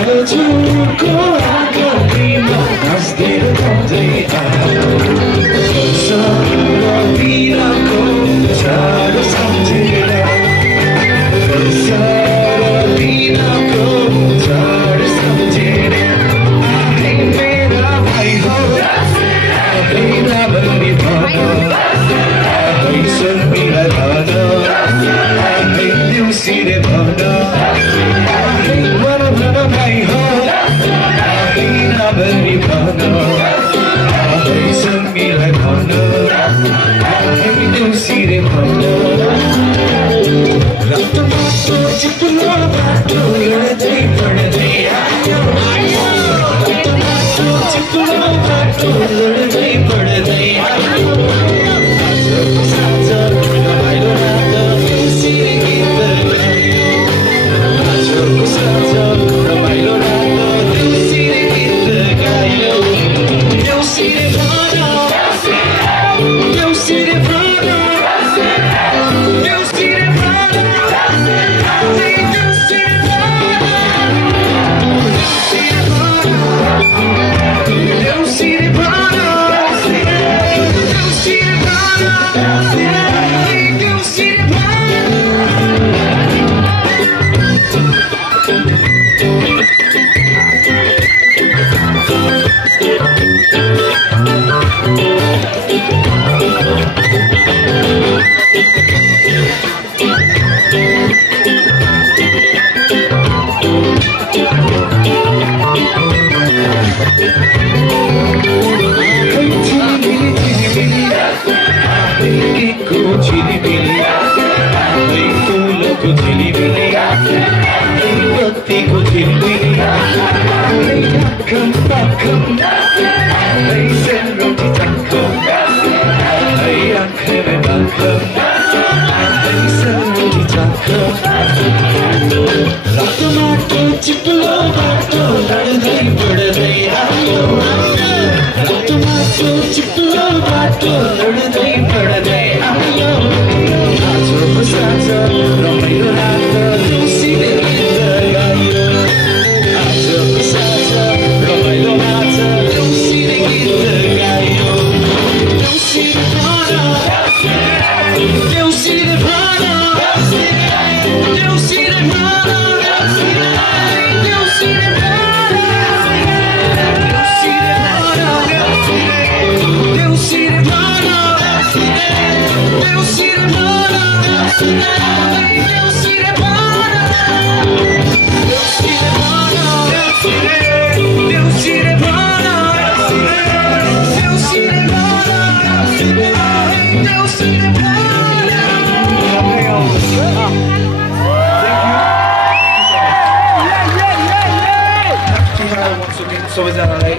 हजुरको आँखामा हाँस्दै गाउँदै आयो सरवीरको छाडो सम्झेर सरवीरको छाडो सम्झेर आए मेरा भाइ हो मेरा बन्ने भन आए शर्मिला भन आए देउसीले भन भाइ हो मेरा बन्ने भन आए शर्मिला भन आए देउसीले भन रातो बाटो चिप्लो बाटो लड्दै पढ्दै आयो रातो बाटो चिप्लो बाटो लड्दै पढ्दै आयो आजको साँझ रमाइलो रात देउसीले गीत गायो आजको साँझ रमाइलो रात देउसीले गीत गायो देउसीले भन देउसीले भन देउसीले भन रातो बाटो चिप्लो बाटो लड्दै पढ्दै आयो रातो बाटो चिप्लो बाटो लड्दै पढ्दै आयो आजको साँझ रमाइलो रात देउसीले गीत गायो आजको साँझ रमाइलो रात देउसीले गीत गायो देउसीले भन देउसीले भन देउसीले भन सबैजनालाई